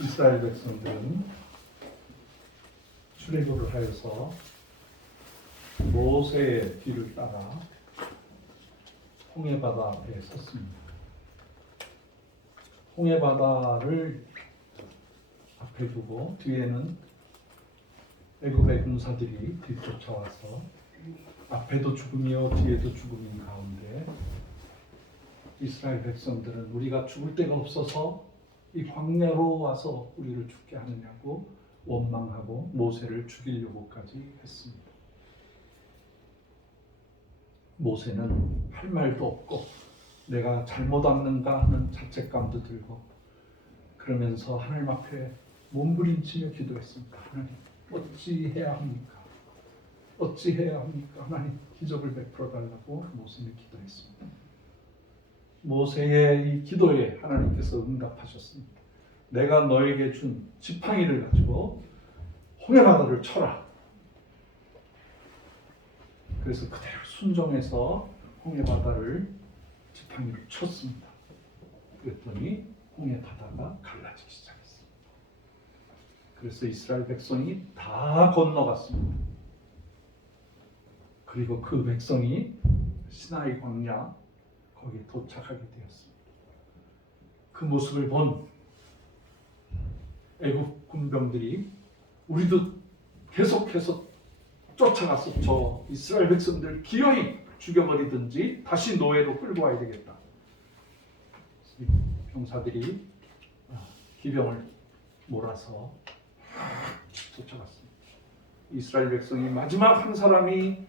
이스라엘 백성들은 출애굽을 하여서 모세의 뒤를 따라 홍해바다 앞에 섰습니다. 홍해바다를 앞에 두고 뒤에는 애굽의 군사들이 뒤쫓아와서 앞에도 죽음이요 뒤에도 죽음인 가운데 이스라엘 백성들은 우리가 죽을 데가 없어서 이 광야로 와서 우리를 죽게 하느냐고 원망하고 모세를 죽이려고까지 했습니다. 모세는 할 말도 없고 내가 잘못 왔는가 하는 자책감도 들고 그러면서 하나님 앞에 몸부림치며 기도했습니다. 하나님 어찌 해야 합니까? 어찌 해야 합니까? 하나님 기적을 베풀어 달라고 모세는 기도했습니다. 모세의 이 기도에 하나님께서 응답하셨습니다. 내가 너에게 준 지팡이를 가지고 홍해바다를 쳐라. 그래서 그대로 순종해서 홍해바다를 지팡이를 쳤습니다. 그랬더니 홍해바다가 갈라지기 시작했습니다. 그래서 이스라엘 백성이 다 건너갔습니다. 그리고 그 백성이 시나이 광야 거기에 도착하게 되었습니다. 그 모습을 본 애국 군병들이 우리도 계속해서 쫓아가서 저 이스라엘 백성들 기어이 죽여버리든지 다시 노예로 끌고 와야 되겠다. 병사들이 기병을 몰아서 쫓아갔습니다. 이스라엘 백성이 마지막 한 사람이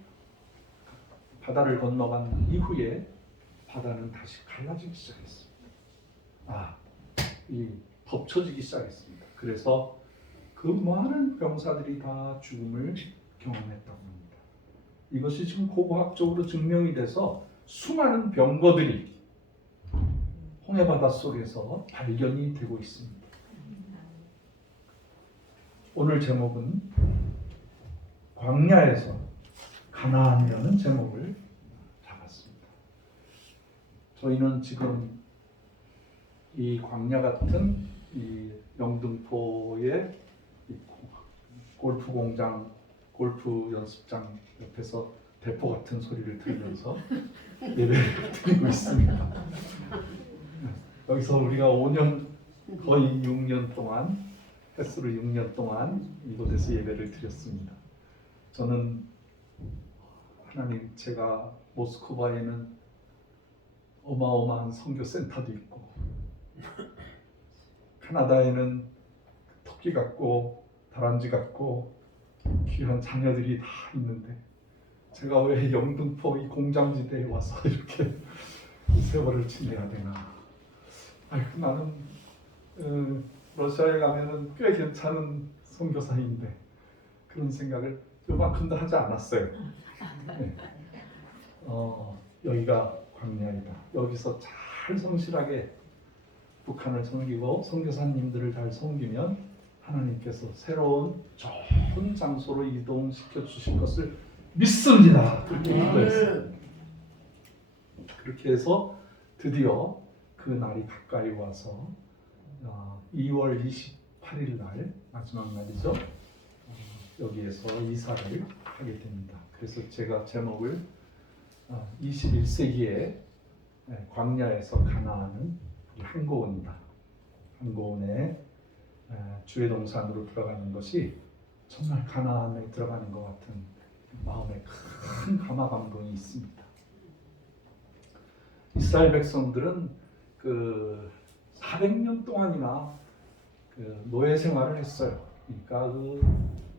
바다를 건너간 이후에 바다는 다시 갈라지기 시작했습니다. 이 덮쳐지기 시작했습니다. 그래서 그 많은 병사들이 다 죽음을 경험했다고 합니다. 이것이 지금 고고학적으로 증명이 돼서 수많은 병거들이 홍해바다 속에서 발견이 되고 있습니다. 오늘 제목은 광야에서 가나안이라는 제목을 잡았습니다. 저희는 지금 이 광야 같은 이 영등포의 골프 공장, 골프 연습장 옆에서 대포 같은 소리를 들으면서 예배를 드리고 있습니다. 여기서 우리가 5년, 거의 6년 동안, 횟수로 6년 동안 이곳에서 예배를 드렸습니다. 저는 하나님, 제가 모스크바에는 어마어마한 선교센터도 있고 카나다에는 토끼 같고 다람쥐 같고 귀한 자녀들이 다 있는데 제가 왜 영등포 이 공장지대에 와서 이렇게 세월을 지내야 되나. 나는 러시아에 가면은 꽤 괜찮은 선교사인데 그런 생각을 요만큼도 하지 않았어요. 네. 여기가 광야이다. 여기서 잘 성실하게 북한을 섬기고 선교사님들을 잘 섬기면 하나님께서 새로운 좋은 장소로 이동시켜 주실 것을 믿습니다. 그렇게 기도했어요. 그렇게 해서 드디어 그 날이 가까이 와서 2월 28일 날 마지막 날이죠. 여기에서 이사를 하게 됩니다. 그래서 제가 제목을 21세기에 광야에서 가나안은 한고은이다. 한고은에 주의 동산으로 들어가는 것이 정말 가나안에 들어가는 것 같은 마음에 큰 감화 감동이 있습니다. 이스라엘 백성들은 그 400년 동안이나 그 노예 생활을 했어요. 그러니까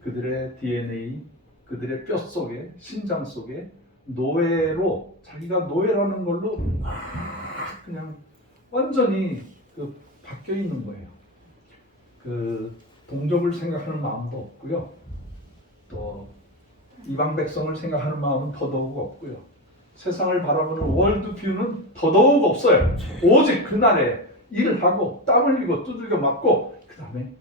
그들의 DNA, 그들의 뼈 속에, 신장 속에 노예로, 자기가 노예라는 걸로 그냥 완전히 바뀌어 있는 거예요. 동족을 생각하는 마음도 없고요. 또 이방 백성을 생각하는 마음은 더더욱 없고요. 세상을 바라보는 월드뷰는 더더욱 없어요. 오직 그날에 일을 하고 땀 흘리고 두들겨 맞고 그 다음에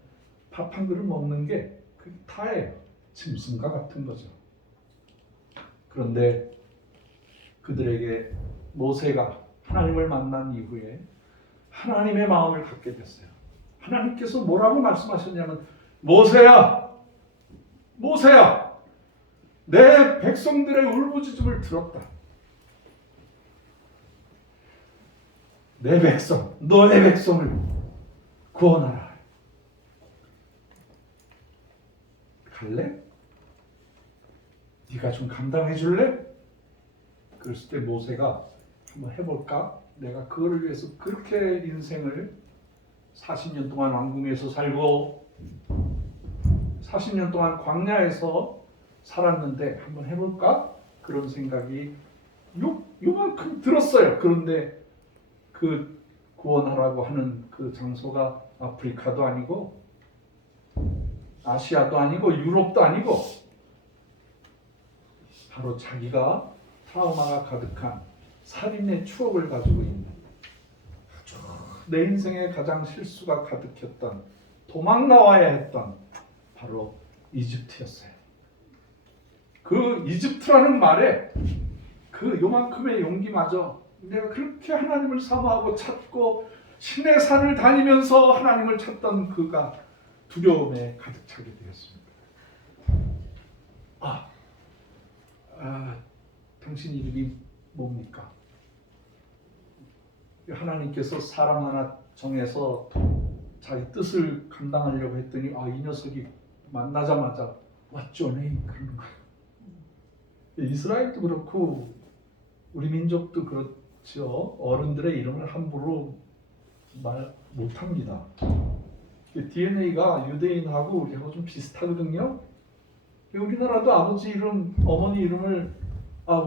밥 한 그릇 먹는 게 그게 다예요. 짐승과 같은 거죠. 그런데 그들에게 모세가 하나님을 만난 이후에 하나님의 마음을 갖게 됐어요. 하나님께서 뭐라고 말씀하셨냐면 모세야, 모세야, 내 백성들의 울부짖음을 들었다. 내 백성, 너의 백성을 구원하라. 갈래? 네가 좀 감당해 줄래? 그랬을 때 모세가 한번 해볼까? 내가 그거를 위해서 그렇게 인생을 40년 동안 왕궁에서 살고 40년 동안 광야에서 살았는데 한번 해볼까? 그런 생각이 요만큼 들었어요. 그런데 그 구원하라고 하는 그 장소가 아프리카도 아니고 아시아도 아니고 유럽도 아니고 바로 자기가 트라우마가 가득한 살인의 추억을 가지고 있는 내 인생의 가장 실수가 가득했던 도망 나와야 했던 바로 이집트였어요. 그 이집트라는 말에 그 요만큼의 용기마저 내가 그렇게 하나님을 사모하고 찾고 신의 산을 다니면서 하나님을 찾던 그가 두려움에 가득 차게 되었습니다. 당신 이름이 뭡니까? 하나님께서 사람 하나 정해서 자기 뜻을 감당하려고 했더니 이 녀석이 만나자마자 What's your name? 그러는 거예요. 이스라엘도 그렇고 우리 민족도 그렇죠. 어른들의 이름을 함부로 말 못합니다. DNA가 유대인하고 우리하고 좀 비슷하거든요. 우리나라도 아버지 이름, 어머니 이름을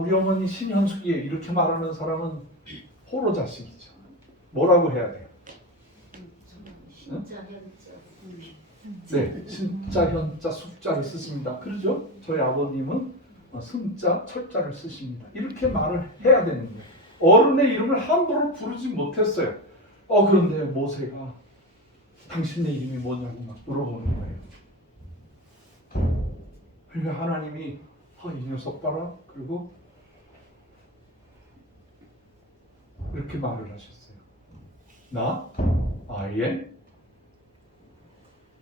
우리 어머니 신현숙이에요 이렇게 말하는 사람은 호로 자식이죠. 뭐라고 해야 돼요? 신자 현자. 네, 신자 현자 숙자를 쓰십니다. 그러죠? 저희 아버님은 승자 철자를 쓰십니다. 이렇게 말을 해야 되는 거예요. 어른의 이름을 함부로 부르지 못했어요. 그런데 모세가 당신의 이름이 뭐냐고 막 물어보는 거예요. 그러니까 하나님이 이 녀석 봐라. 그리고 이렇게 말을 하셨어요. 나? I am?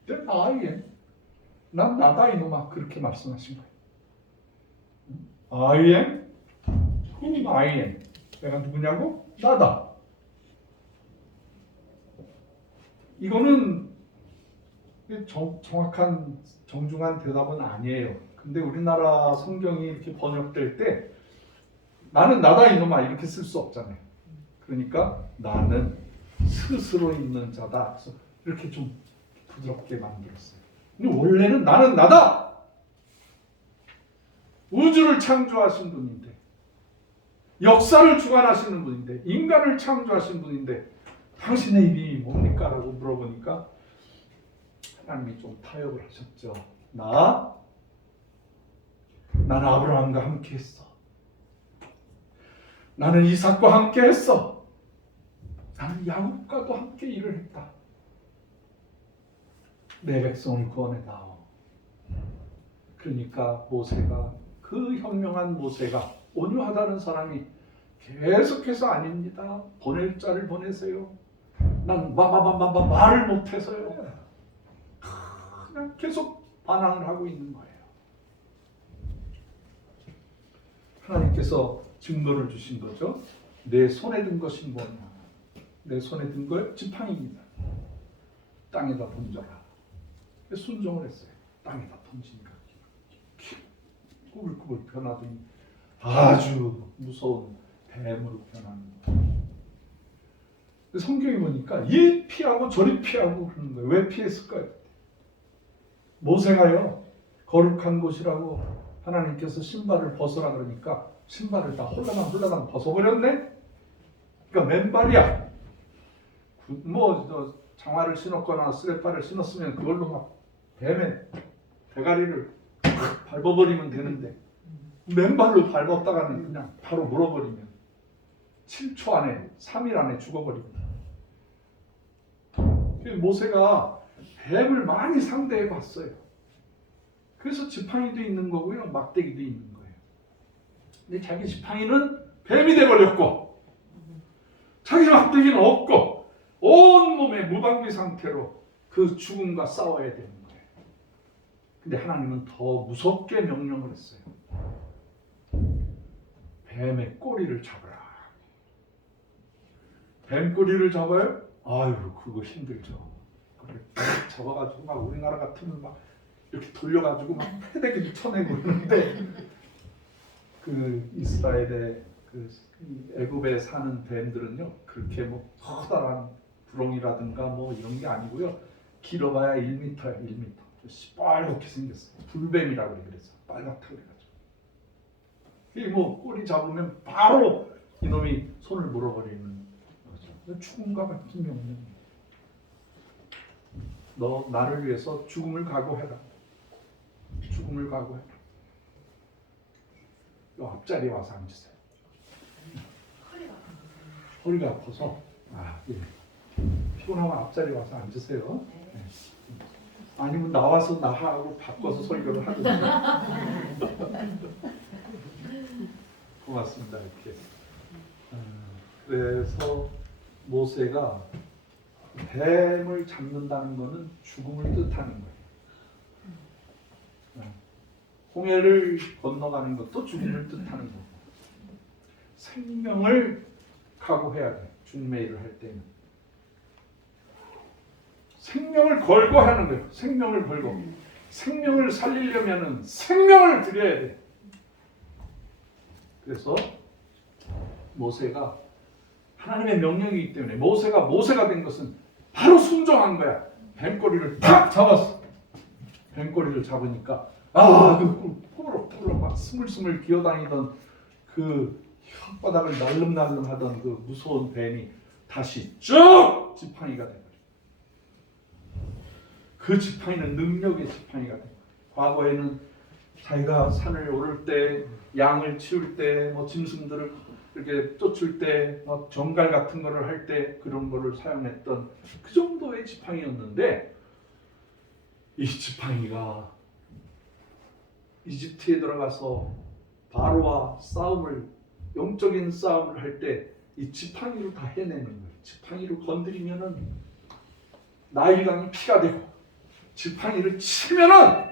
Then I am. 난 나다 이놈아. 그렇게 말씀하신 거예요. I am? Who I am? 내가 누구냐고? 나다. 이거는 정확한 정중한 대답은 아니에요. 근데 우리나라 성경이 이렇게 번역될 때 나는 나다 이놈아 이렇게 쓸 수 없잖아요. 그러니까 나는 스스로 있는 자다. 그래서 이렇게 좀 부드럽게 만들었어요. 근데 원래는 나는 나다. 우주를 창조하신 분인데 역사를 주관하시는 분인데 인간을 창조하신 분인데 당신의 이름이 뭡니까? 라고 물어보니까 하나님이 좀 타협을 하셨죠. 나는 아브라함과 함께 했어. 나는 이삭과 함께 했어. 나는 야곱과도 함께 일을 했다. 내 백성을 구원해다오. 그러니까 모세가 그 현명한 모세가 온유하다는 사람이 계속해서 아닙니다. 보낼 자를 보내세요. 난 말을 못해서요. 그냥 계속 반항을 하고 있는 거예요. 하나님께서 증거를 주신 거죠. 내 손에 든 것이 뭐냐? 내 손에 든 걸 지팡이입니다. 땅에다 던져라. 순종을 했어요. 땅에다 던지니까 꾸불꾸불 변하더니 아주 무서운 뱀으로 변합니다. 성경에 보니까 이 피하고 저리 피하고 그러는 거예요. 왜 피했을까요? 모세가요 거룩한 곳이라고 하나님께서 신발을 벗으라 그러니까 신발을 다 홀라당 벗어버렸네. 그러니까 맨발이야. 장화를 신었거나 스레빠를 신었으면 그걸로 막 뱀의 대가리를 밟아버리면 되는데 맨발로 밟았다가는 그냥 바로 물어버리면 7초 안에 3일 안에 죽어버립니다. 모세가 뱀을 많이 상대해 봤어요. 그래서 지팡이도 있는 거고요, 막대기도 있는 거예요. 근데 자기 지팡이는 뱀이 돼버렸고, 자기 막대기는 없고, 온몸에 무방비 상태로 그 죽음과 싸워야 되는 거예요. 근데 하나님은 더 무섭게 명령을 했어요. 뱀의 꼬리를 잡으라. 뱀 꼬리를 잡아요? 아유, 그거 힘들죠. 그걸 딱 잡아가지고 막 우리나라 같으면 막 이렇게 돌려가지고 막 패대기를 쳐내고 그러는데, 그 이스라엘의 그 애굽에 사는 뱀들은요, 그렇게 뭐 커다란 부렁이라든가 뭐 이런 게 아니고요, 길어봐야 1m야, 1m. 시뻘겋게 생겼어요. 불뱀이라고 그래서 빨갛다고 그래가지고. 이 뭐 꼬리 잡으면 바로 이놈이 손을 물어버리는 거죠. 죽음과 같은 명령이에요. 너 나를 위해서 죽음을 각오해라. 죽음을 각오해라. 요 앞자리에 와서 앉으세요. 허리가 아파서. 예. 피곤하면 앞자리에 와서 앉으세요. 네. 아니면 나와서 나하고 바꿔서 설교를 하든지. 고맙습니다. 이렇게. 그래서 모세가 뱀을 잡는다는 것은 죽음을 뜻하는 거예요. 홍해를 건너가는 것도 죽음을 뜻하는 거고, 생명을 각오해야 돼. 주님의 일을 할 때는 생명을 걸고 하는 거예요. 생명을 걸고. 생명을 살리려면은 생명을 드려야 돼. 그래서 모세가 하나님의 명령이기 때문에 모세가 된 것은 바로 순종한 거야. 뱀꼬리를 탁 잡았어. 뱀꼬리를 잡으니까 그 푸르푸르 막 스물스물 기어다니던 그 혓바닥을 날름날름하던 그 무서운 뱀이 다시 쭉 지팡이가 된 거죠. 그 지팡이는 능력의 지팡이가 된 거예요. 과거에는 자기가 산을 오를 때, 양을 치울 때, 뭐 짐승들을 이렇게 쫓을 때, 뭐 정갈 같은 거를 할 때 그런 거를 사용했던 그 정도의 지팡이였는데, 이 지팡이가 이집트에 들어가서 바로와 영적인 싸움을 할 때 이 지팡이로 다 해내는 거예요. 지팡이로 건드리면은 나일강이 피가 되고, 지팡이를 치면은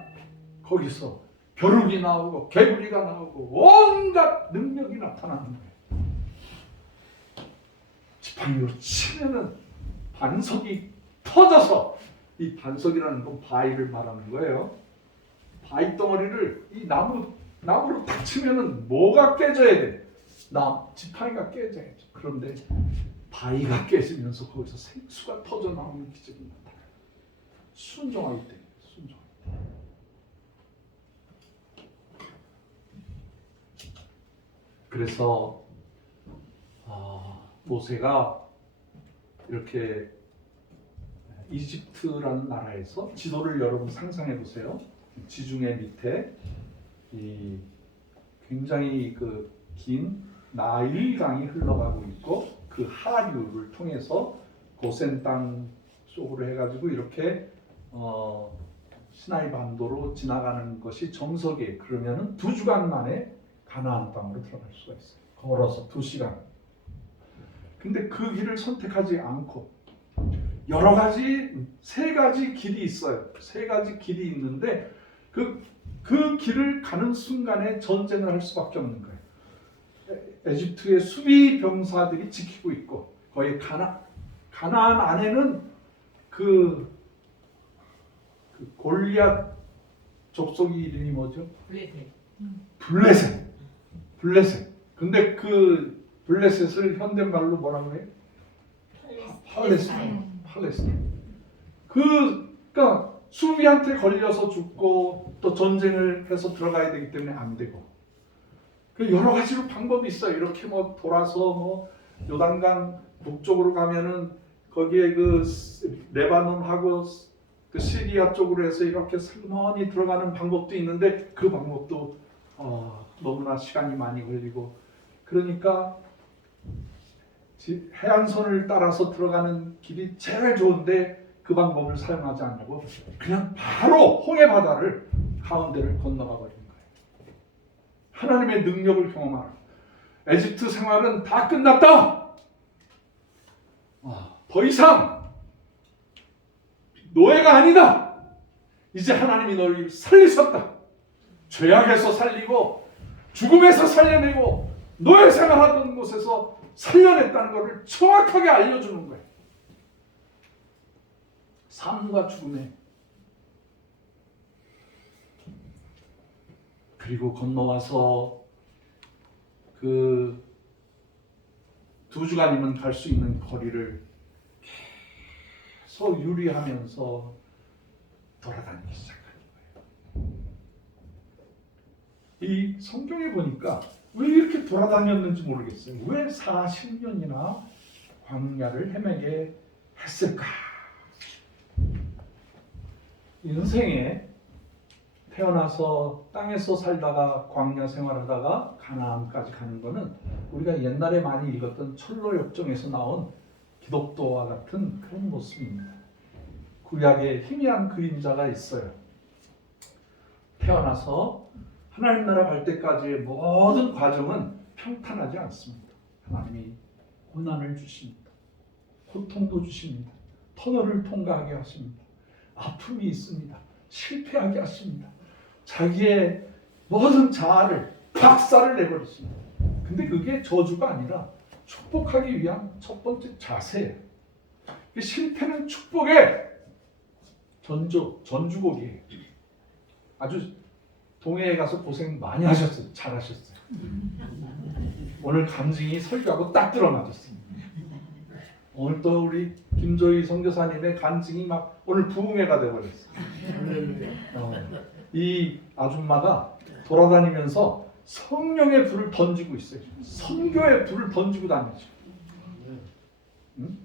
거기서 벼룩이 나오고 개구리가 나오고 온갖 능력이 나타나는 거예요. 지팡이로 치면은 반석이 터져서, 이 반석이라는 건 바위를 말하는 거예요. 바위 덩어리를 이 나무로 탁 치면은 뭐가 깨져야 돼? 지팡이가 깨져야죠. 그런데 바위가 깨지면서 거기서 생수가 터져 나오는 기적이 나타나요. 순종하기 때문에. 그래서 모세가 이렇게 이집트라는 나라에서, 지도를 여러분 상상해 보세요. 지중해 밑에 이 굉장히 그 긴 나일강이 흘러가고 있고, 그 하류를 통해서 고센 땅 쪽으로 해가지고 이렇게 시나이 반도로 지나가는 것이 정석이에요. 그러면은 2주간 만에 가나안 땅으로 들어갈 수가 있어요. 걸어서 2시간. 근데 그 길을 선택하지 않고 여러 가지, 3가지 길이 있어요. 3가지 길이 있는데 그 길을 가는 순간에 전쟁을 할 수밖에 없는 거예요. 에집트의 수비 병사들이 지키고 있고, 거의 가나안 안에는 그 골리앗 족속이 이름이 뭐죠? 블레셋. 근데 그 블레셋을 현대말로 뭐라고 해요? 팔레스타인. 그러니까 수비한테 걸려서 죽고 또 전쟁을 해서 들어가야 되기 때문에 안 되고, 여러 가지로 방법이 있어요. 이렇게 뭐 돌아서 뭐 요단강 북쪽으로 가면은 거기에 그 레바논하고 그 시리아 쪽으로 해서 이렇게 살만히 들어가는 방법도 있는데, 그 방법도 너무나 시간이 많이 걸리고, 그러니까 해안선을 따라서 들어가는 길이 제일 좋은데, 그 방법을 사용하지 않냐고 그냥 바로 홍해 바다를 가운데를 건너가 버린 거예요. 하나님의 능력을 경험하라. 에집트 생활은 다 끝났다. 더 이상 노예가 아니다. 이제 하나님이 너를 살리셨다. 죄악에서 살리고 죽음에서 살려내고 노예 생활하던 곳에서 살려냈다는 것을 정확하게 알려주는 거예요. 삶과 죽음에. 그리고 건너와서 그 2주간이면 갈 수 있는 거리를 계속 유리하면서 돌아다니기 시작하는 거예요. 이 성경에 보니까 왜 이렇게 돌아다녔는지 모르겠어요. 왜 40년이나 광야를 헤매게 했을까? 인생에 태어나서 땅에서 살다가 광야 생활하다가 가나안까지 가는 거는 우리가 옛날에 많이 읽었던 철로역정에서 나온 기독도와 같은 그런 모습입니다. 구약에 희미한 그림자가 있어요. 태어나서 하나님 나라 갈 때까지의 모든 과정은 평탄하지 않습니다. 하나님이 고난을 주십니다. 고통도 주십니다. 터널을 통과하게 하십니다. 아픔이 있습니다. 실패하게 하십니다. 자기의 모든 자아를 박살을 내버리십니다. 근데 그게 저주가 아니라 축복하기 위한 첫 번째 자세예요. 실패는 축복의 전주곡이에요. 아주 동해에 가서 고생 많이 하셨어요. 잘하셨어요. 오늘 간증이 설교하고 딱 들어맞았어요. 오늘 또 우리 김조희 선교사님의 간증이 막 오늘 부흥회가 되어버렸어요. 이 아줌마가 돌아다니면서 성령의 불을 던지고 있어요. 선교의 불을 던지고 다니죠. 응?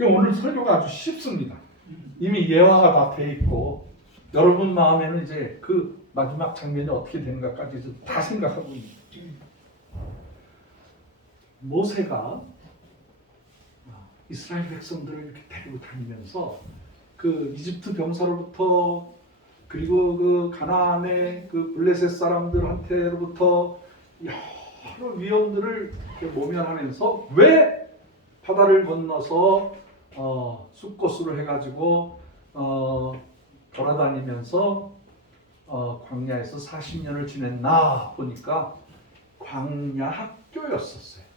오늘 설교가 아주 쉽습니다. 이미 예화가 다 돼 있고 여러분 마음에는 이제 그 마지막 장면이 어떻게 되는가까지 다 생각하고 있습니다. 모세가 이스라엘 백성들을 이렇게 데리고 다니면서 그 이집트 병사로부터 그리고 그 가나안의 그 블레셋 사람들한테로부터 여러 위험들을 이렇게 모면하면서 왜 바다를 건너서 숫꽃으로 해가지고 돌아다니면서 광야에서 40년을 지냈나 보니까 광야 학교였었어요.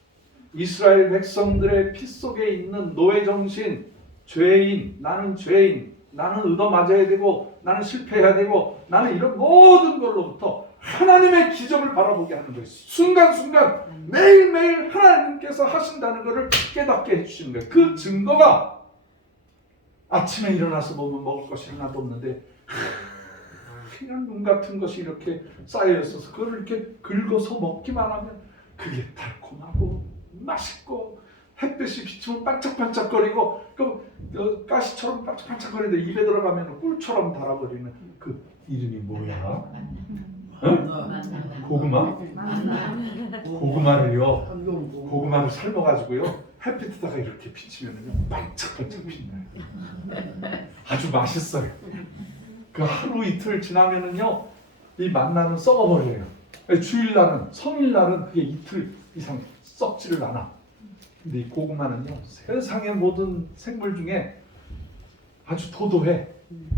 이스라엘 백성들의 피 속에 있는 노예정신, 죄인, 나는 얻어 맞아야 되고 나는 실패해야 되고 나는 이런 모든 걸로부터 하나님의 기적을 바라보게 하는 거예요. 순간순간 매일매일 하나님께서 하신다는 것을 깨닫게 해주시는 거예요. 그 증거가 아침에 일어나서 보면 먹을 것이 하나도 없는데 그냥 눈 같은 것이 이렇게 쌓여 있어서 그걸 이렇게 긁어서 먹기만 하면 그게 달콤하고 맛있고 햇빛이 비추면 반짝반짝거리고 그 가시처럼 반짝반짝거리는데 입에 들어가면 꿀처럼 달아버리는 그 이름이 뭐야? 응? 고구마? 고구마를요. 고구마를 삶아가지고요. 햇빛에다가 이렇게 비치면요 반짝반짝 빛나요. 아주 맛있어요. 그 하루 이틀 지나면은요 이 만나는 썩어버려요. 주일날은 성일날은 그게 이틀 이상 썩지를 않아. 근데 이 고구마는요 세상의 모든 생물 중에 아주 도도해.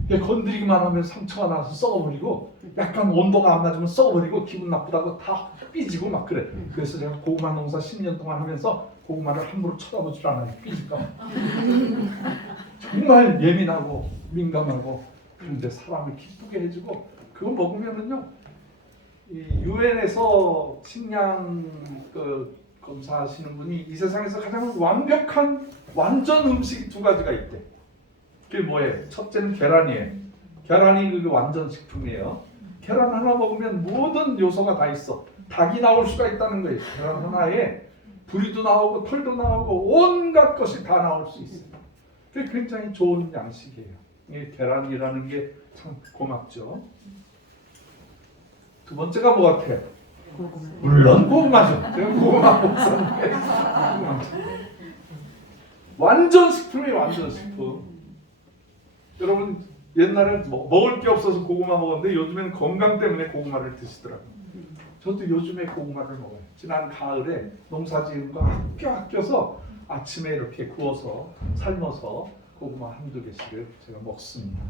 건드리기만 하면 상처가 나서 썩어버리고 약간 온도가 안 맞으면 썩어버리고 기분 나쁘다고 다 삐지고 막 그래. 그래서 제가 고구마 농사 10년 동안 하면서 고구마를 함부로 쳐다보질 않아요. 삐질까 봐. 정말 예민하고 민감하고 그런데 사람을 기쁘게 해주고 그거 먹으면은요 이 유엔에서 식량 검사하시는 분이 이 세상에서 가장 완벽한 완전 음식이 두 가지가 있대. 그게 뭐예요? 첫째는 계란이에요. 계란이 그게 완전 식품이에요. 계란 하나 먹으면 모든 요소가 다 있어. 닭이 나올 수가 있다는 거예요. 계란 하나에 부리도 나오고 털도 나오고 온갖 것이 다 나올 수 있어요. 그게 굉장히 좋은 양식이에요. 이 계란이라는 게 참 고맙죠. 두 번째가 뭐 같아요? 고구마. 물론 고구마죠. 제가 고구마 목사인데. 완전 식품이에요. 완전 식품. 여러분 옛날에 먹을 게 없어서 고구마 먹었는데 요즘엔 건강 때문에 고구마를 드시더라고요. 저도 요즘에 고구마를 먹어요. 지난 가을에 농사 지은 거 아껴서 아침에 이렇게 구워서 삶아서 고구마 한두 개씩을 제가 먹습니다.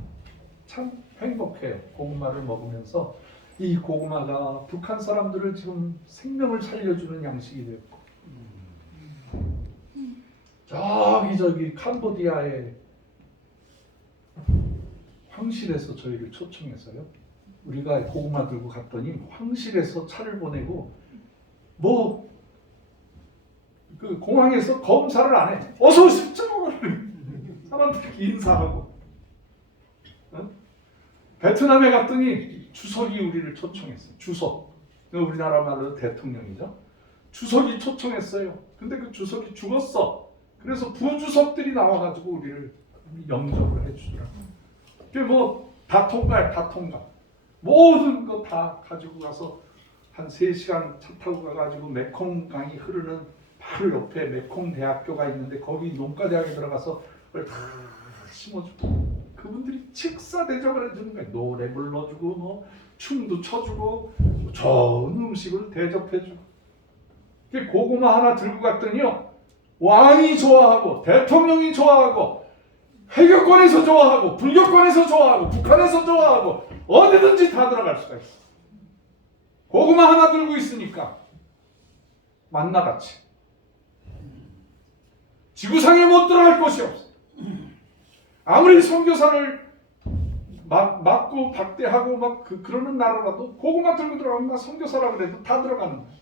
참 행복해요. 고구마를 먹으면서 이 고구마가 북한 사람들을 지금 생명을 살려주는 양식이 되었고 저기 캄보디아의 황실에서 저희를 초청해서요. 우리가 고구마 들고 갔더니 황실에서 차를 보내고 그 공항에서 검사를 안 해. 어서 오십시오. 사람들이 인사하고. 베트남에 갔더니 주석이 우리를 초청했어요. 주석. 우리나라 말로 대통령이죠. 주석이 초청했어요. 근데 그 주석이 죽었어. 그래서 부주석들이 나와가지고 우리를 영접을 해주더라고요. 그게 다 통과해, 다 통과. 모든 거 다 가지고 가서 한 3시간 차 타고 가가지고 메콩 강이 흐르는 바로 옆에 메콩 대학교가 있는데 거기 농가대학에 들어가서 그걸 다 심어주고 그분들이 식사 대접을 해주는 거예요. 노래 불러주고 춤도 춰주고 좋은 음식을 대접해주고. 고구마 하나 들고 갔더니요 왕이 좋아하고 대통령이 좋아하고 회교권에서 좋아하고 불교권에서 좋아하고 북한에서 좋아하고 어디든지 다 들어갈 수가 있어. 고구마 하나 들고 있으니까 만나같이 지구상에 못 들어갈 곳이 없어. 아무리 선교사를 막고 박대하고 그러는 나라라도 고구마 들고 들어가면 선교사라 그래도 다 들어가는 거야.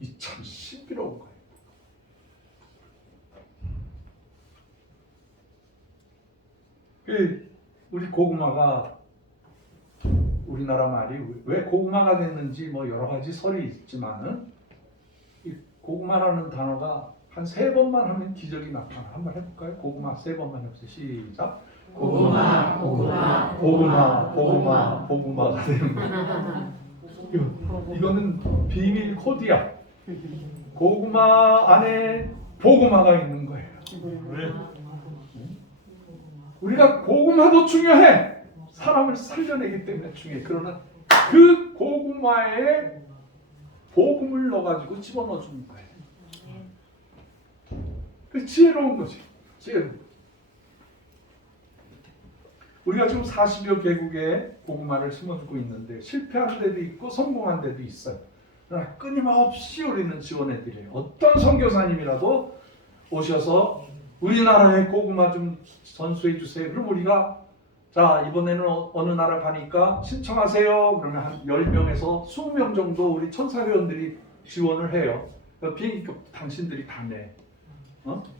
이 참 신비로운 거예요. 우리 고구마가 우리나라 말이 왜 고구마가 됐는지 여러 가지 설이 있지만은 이 고구마라는 단어가 한 3번만 하면 기적이 나타나. 한번 해볼까요? 고구마 3번만 해보세요. 시작. 고구마, 고구마, 고구마, 고구마, 고구마가 되는 거예요. 이거는 비밀 코드야. 고구마 안에 보구마가 있는 거예요. 우리가 고구마도 중요해. 사람을 살려내기 때문에 중요해. 그러나 그 고구마에 복음을 넣어가지고 집어넣어 주는 거예요. 그 지혜로운 거지. 지혜로운. 우리가 지금 40여 개국에 고구마를 심어주고 있는데 실패한 데도 있고 성공한 데도 있어요. 그러나 끊임없이 우리는 지원해드려요. 어떤 선교사님이라도 오셔서 우리나라에 고구마 좀 전수해 주세요. 그럼 우리가 자 이번에는 어느 나라 가니까 신청하세요. 그러면 한 10명에서 20명 정도 우리 천사회원들이 지원을 해요. 비행기값 당신들이 다 내.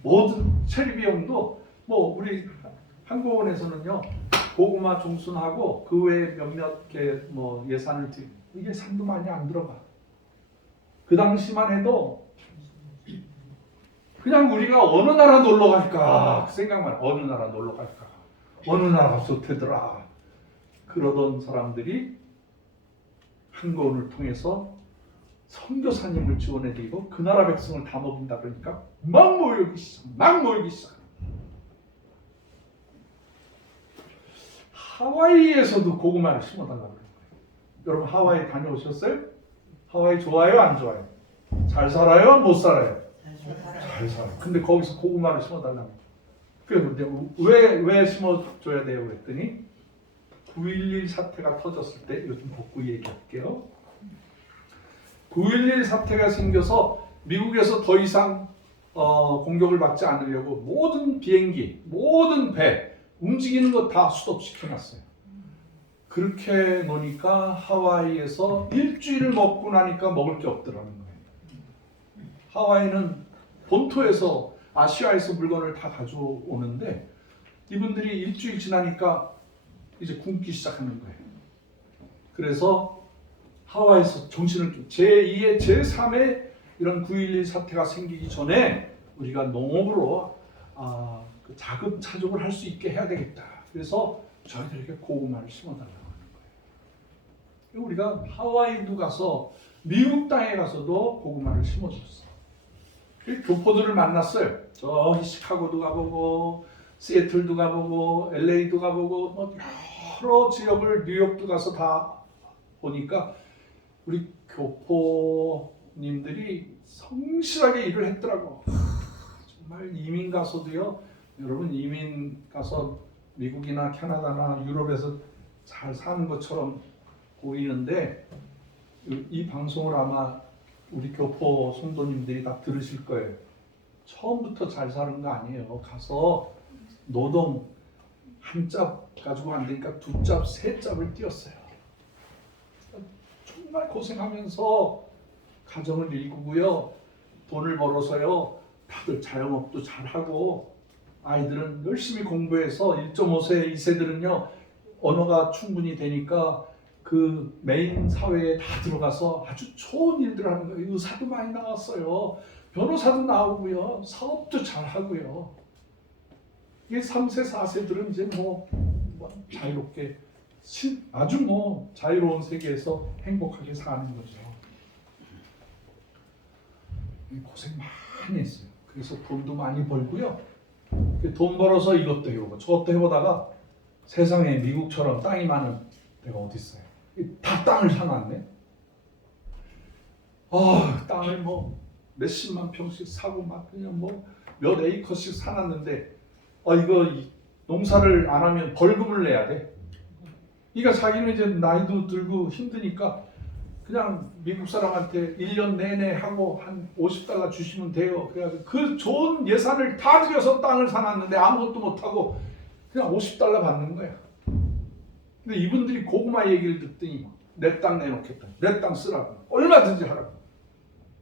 모든 체리 비용도 우리 한국원에서는요 고구마 종순하고 그 외에 몇몇 개 예산을 이게 산도 많이 안 들어가. 그 당시만 해도 그냥 우리가 어느 나라 놀러 갈까 그 생각만 어느 나라 놀러 갈까 어느 나라가 좋대더라 그러던 사람들이 한국원을 통해서 선교사님을 지원해드리고 그 나라 백성을 다 먹인다 그러니까 막 모이기 시작. 하와이에서도 고구마를 심어달라고 그래요. 여러분 하와이 다녀오셨어요? 하와이 좋아요? 안 좋아요? 잘 살아요? 못 살아요? 잘 살아요. 근데 거기서 고구마를 심어달라고. 그런데 왜 심어줘야 돼요? 그랬더니 9.11 사태가 터졌을 때 요즘 복구 얘기할게요. 9.11 사태가 생겨서 미국에서 더 이상 공격을 받지 않으려고 모든 비행기, 모든 배 움직이는 거 다 스톱시켜놨어요. 그렇게 놓으니까 하와이에서 일주일을 먹고 나니까 먹을 게 없더라는 거예요. 하와이는 본토에서 아시아에서 물건을 다 가져오는데 이분들이 일주일 지나니까 이제 굶기 시작하는 거예요. 그래서 하와이에서 정신을 좀 제2의 제3의 이런 9.11 사태가 생기기 전에 우리가 농업으로 그 자급 차족을 할 수 있게 해야 되겠다. 그래서 저희들에게 고구마를 심어달라고 하는 거예요. 우리가 하와이도 가서 미국 땅에 가서도 고구마를 심어줬어. 그 교포들을 만났어요. 저기 시카고도 가보고 시애틀도 가보고 LA도 가보고 뭐 여러 지역을 뉴욕도 가서 다 보니까 우리 교포님들이 성실하게 일을 했더라고. 정말 이민 가서도요. 여러분 이민 가서 미국이나 캐나다나 유럽에서 잘 사는 것처럼 보이는데 이 방송을 아마 우리 교포 성도님들이 다 들으실 거예요. 처음부터 잘 사는 거 아니에요. 가서 노동 한 짭 가지고 안 되니까 두 짭, 세 짭을 띄었어요. 정말 고생하면서 가정을 일구고요. 돈을 벌어서요. 다들 자영업도 잘하고 아이들은 열심히 공부해서 1.5세, 2세들은요. 언어가 충분히 되니까 그 메인 사회에 다 들어가서 아주 좋은 일들을 하는 거예요. 의사도 많이 나왔어요. 변호사도 나오고요. 사업도 잘하고요. 이게 3세, 4세들은 이제 뭐 자유롭게 아주 뭐 자유로운 세계에서 행복하게 사는 거죠. 고생 많이 했어요. 그래서 돈도 많이 벌고요. 돈 벌어서 이것도 해보고 저것도 해보다가 세상에 미국처럼 땅이 많은 데가 어디 있어요? 다 땅을 사놨네. 땅을 뭐 몇십만 평씩 사고 막 그냥 뭐 몇 에이커씩 사놨는데 이거 농사를 안 하면 벌금을 내야 돼. 그러니까 자기는 이제 나이도 들고 힘드니까 그냥 미국 사람한테 1년 내내 하고 한 $50 주시면 돼요. 그래가지고 그 좋은 예산을 다 들여서 땅을 사놨는데 아무것도 못하고 그냥 $50 받는 거야. 근데 이분들이 고구마 얘기를 듣더니 내 땅 내놓겠다. 내 땅 쓰라고. 얼마든지 하라고.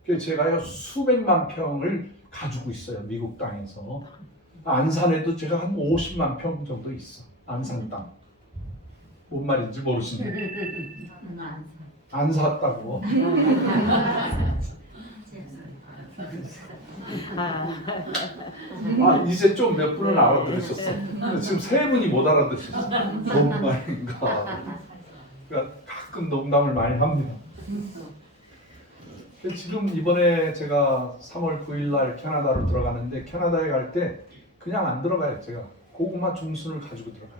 그래서 제가요 수백만 평을 가지고 있어요. 미국 땅에서. 안산에도 제가 한 50만 평 정도 있어. 안산 땅. 뭔 말인지 모르시네. 안 샀다고. 이제 좀 몇 분은 알아들으셨어. 지금 세 분이 못 알아들으셨어. 뭔 말인가. 그러니까 가끔 농담을 많이 합니다. 지금 이번에 제가 3월 9일 날 캐나다로 들어가는데 캐나다에 갈 때 그냥 안 들어가요. 제가 고구마 종순을 가지고 들어가요.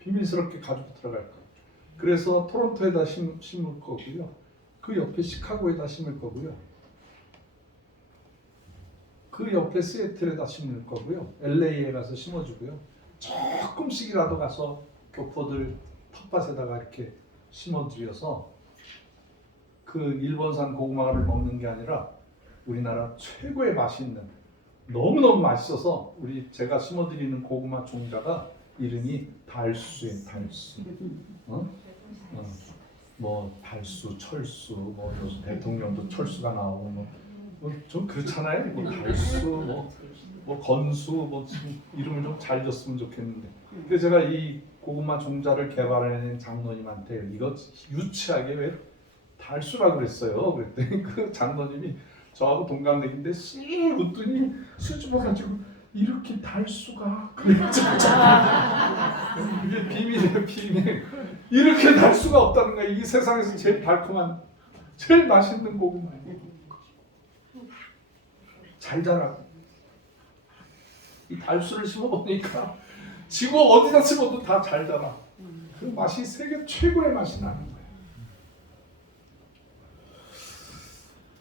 비밀스럽게 가지고 들어갈 거예요. 그래서 토론토에다 심을 거고요. 그 옆에 시카고에다 심을 거고요. 그 옆에 시애틀에다 심을 거고요. LA에 가서 심어주고요. 조금씩이라도 가서 교포들 텃밭에다가 이렇게 심어드려서 그 일본산 고구마를 먹는 게 아니라 우리나라 최고의 맛있는 너무너무 맛있어서 제가 심어드리는 고구마 종자가 이름이 달수예요. 달수. 뭐 달수, 철수, 뭐 요즘 대통령도 철수가 나오고 뭐 좀 그렇잖아요. 뭐 달수, 뭐 건수, 뭐 이름을 좀 잘 줬으면 좋겠는데. 그래서 제가 이 고구마 종자를 개발해낸 장로님한테 이거 유치하게 왜 달수라 그랬어요. 그랬더니 그 장로님이 저하고 동갑내기인데 씩 웃더니 수줍어가지고 이렇게 달수가 그랬죠. 이게 비밀이에요, 비밀. 이렇게 달수가 없다는 거야. 이 세상에서 제일 달콤한, 제일 맛있는 고구마예요. 잘 자라. 이 달수를 심어보니까 지구 어디다 심어도 다 잘 자라. 그 맛이 세계 최고의 맛이 나는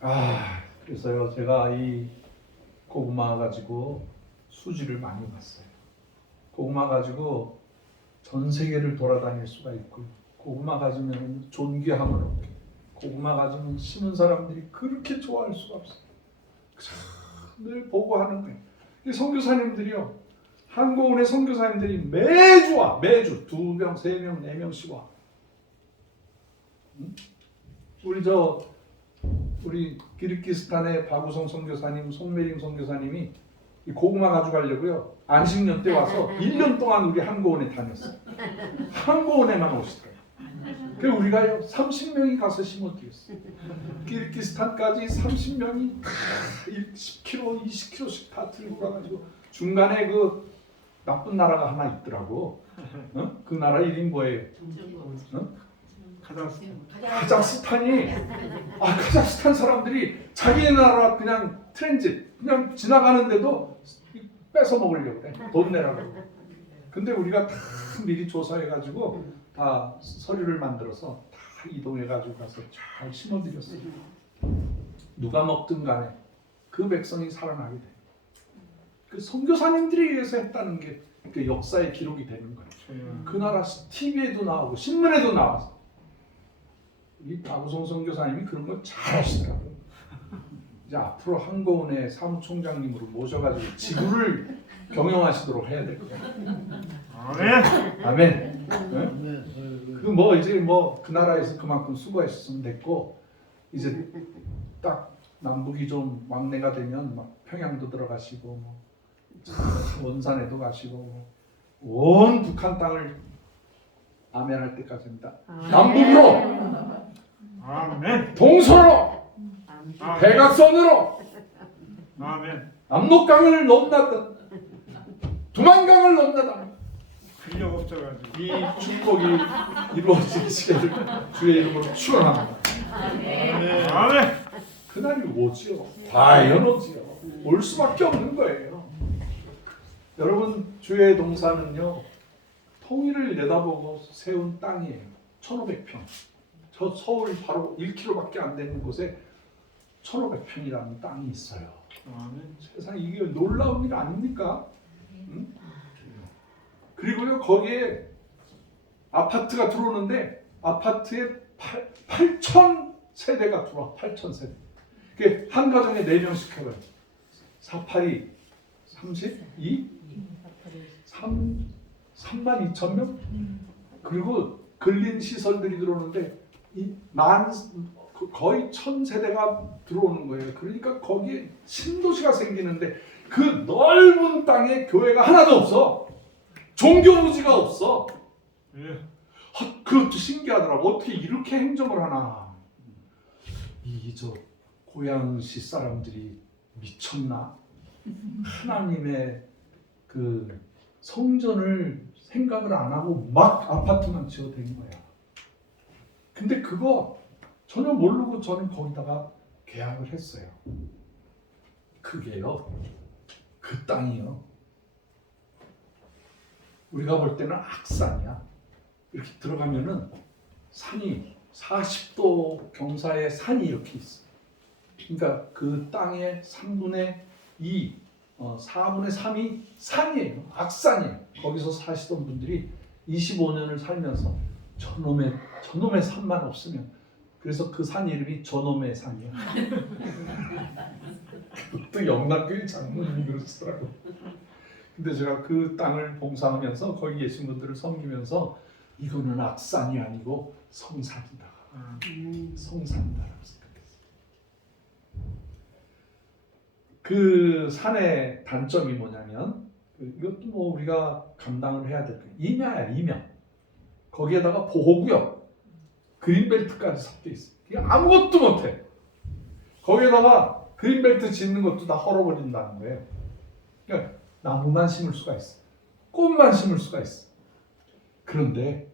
거예요. 그래서요, 제가 이 고구마 가지고 수지를 많이 봤어요. 고구마 가지고 전 세계를 돌아다닐 수가 있고요. 고구마 가지면 존귀함을 얻게. 고구마 가지면 심은 사람들이 그렇게 좋아할 수가 없어요. 늘 보고하는 거예요. 이 선교사님들이요, 한국은의 선교사님들이 매주 와. 매주 2명, 3명, 4명씩 와. 우리 기르기스탄의 바구성 선교사님, 송메림 선교사님이 이 고구마 가져가려고요. 안식년 때 와서 1년 동안 우리 한국원에 다녔어요. 한국원에만 오시더라고요. 그래서 우리가요 30명이 가서 심어드렸어요. 기르기스탄까지 30명이 10kg, 20kg씩 다 들고 가가지고 중간에 그 나쁜 나라가 하나 있더라고. 그 나라 이름이 뭐예요? 카자흐스탄 사람들이 자기 나라 그냥 트랜짓 그냥 지나가는데도 뺏어 먹으려고 그래. 돈 내라고. 근데 우리가 다 미리 조사해가지고 다 서류를 만들어서 다 이동해가지고 가서 잘 심어드렸어요. 누가 먹든 간에 그 백성이 살아나게 돼. 그 선교사님들이 위해서 했다는 게 그 역사의 기록이 되는 거예요. 그 나라 TV에도 나오고 신문에도 나와서 이 박우성 선교사님이 그런 걸 잘 하시더라고요. 이제 앞으로 한고은의 사무총장님으로 모셔가지고 지구를 경영하시도록 해야 될 거예요. 아멘. 그 뭐 이제 뭐 그 나라에서 그만큼 수고하셨으면 됐고 이제 딱 남북이 좀 왕래가 되면 막 평양도 들어가시고 뭐 원산에도 가시고 뭐 온 북한 땅을 아멘할 때까지입니다. 남북으로, 아멘. 동서로, 대각선으로, 아멘. 압록강을 넘나든 두만강을 넘나든 근력 없어가지고 이 축복이 이루어지시기를 주의 이름으로 축원합니다. 아멘. 그날이 오지요. 과연 오지요. 올 수밖에 없는 거예요. 여러분 주의 동산은요 통일을 내다보고 세운 땅이에요. 1,500평. 저 서울 바로 1km밖에 안 되는 곳에 1,500평이라는 땅이 있어요. 아멘. 세상 이게 놀라운 일 아닙니까? 응? 그리고요 거기에 아파트가 들어오는데 아파트에 8,000세대가 들어와. 8,000세대. 그게 한 가정에 4명씩 해요. 482 32 32,000명? 그리고 근린 시설들이 들어오는데 거의 1,000세대가 들어오는 거예요. 그러니까 거기에 신도시가 생기는데 그 넓은 땅에 교회가 하나도 없어. 종교부지가 없어. 그것도 신기하더라고. 어떻게 이렇게 행정을 하나. 저 고양시 사람들이 미쳤나? 하나님의 그 성전을 생각을 안 하고 막 아파트만 지어댄 거야. 근데 그거 전혀 모르고 저는 거기다가 계약을 했어요. 그게요, 그 땅이요. 우리가 볼 때는 악산이야. 이렇게 들어가면은 산이 40도 경사의 산이 이렇게 있어. 그러니까 그 땅의 3분의 2, 4분의 3이 산이에요. 악산이에요. 거기서 사시던 분들이 25년을 살면서 저놈의 산만 없으면, 그래서 그 산 이름이 저놈의 산이에요. 또 영락교회 장로님이 그러시더라고요. 근데 제가 그 땅을 봉사하면서 거기 계신 분들을 섬기면서 이거는 악산이 아니고 성산이다. 성산이다라고 생각했어요. 그 산의 단점이 뭐냐면 이것도 뭐 우리가 감당을 해야 될 거예요. 임야야, 임야. 거기에다가 보호구역, 그린벨트까지 섞여 있어. 아무것도 못해. 거기에다가 그린벨트 짓는 것도 다 헐어버린다는 거예요. 그러니까 나무만 심을 수가 있어. 꽃만 심을 수가 있어. 그런데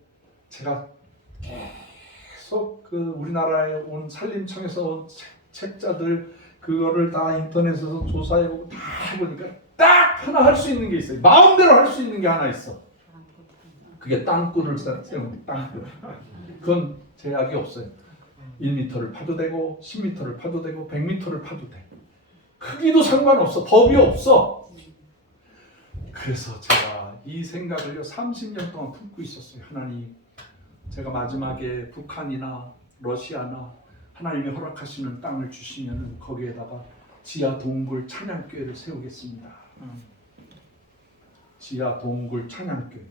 제가 계속 그 우리나라에 온 산림청에서 온 책자들 그거를 다 인터넷에서 조사해보고 다 해보니까 딱 하나 할 수 있는 게 있어요. 마음대로 할 수 있는 게 하나 있어. 그게 땅굴을 세우는 땅굴. 그건 제약이 없어요. 1m를 파도 되고 10m를 파도 되고 100m를 파도 돼. 크기도 상관없어. 법이 없어. 그래서 제가 이 생각을요 30년 동안 품고 있었어요. 하나님, 제가 마지막에 북한이나 러시아나 하나님이 허락하시는 땅을 주시면 거기에다가 지하 동굴 찬양교회를 세우겠습니다. 지하 동굴 찬양교회.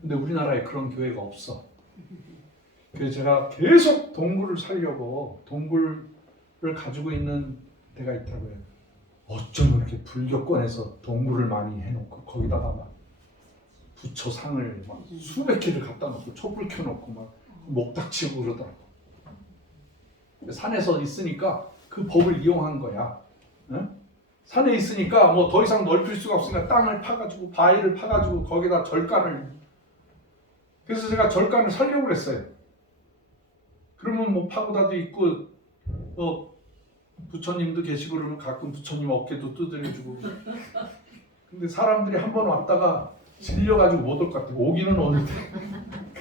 근데 우리나라에 그런 교회가 없어. 그래서 제가 계속 동굴을 살려고 동굴을 가지고 있는 데가 있더라고요. 어쩜 이렇게 불교권에서 동굴을 많이 해놓고 거기다가 막 부처상을 막 수백 개를 갖다 놓고 촛불 켜놓고 막 목닥치고 그러더라고. 산에서 있으니까 그 법을 이용한 거야. 응? 산에 있으니까 뭐 더 이상 넓힐 수가 없으니까 땅을 파가지고 바위를 파가지고 거기다 절간을, 그래서 제가 절간을 살려고 그랬어요. 그러면 뭐 파고다도 있고 부처님도 계시고 그러면 가끔 부처님 어깨도 두드려주고. 근데 사람들이 한 번 왔다가 질려가지고 못 올 것 같아요. 오기는 오는데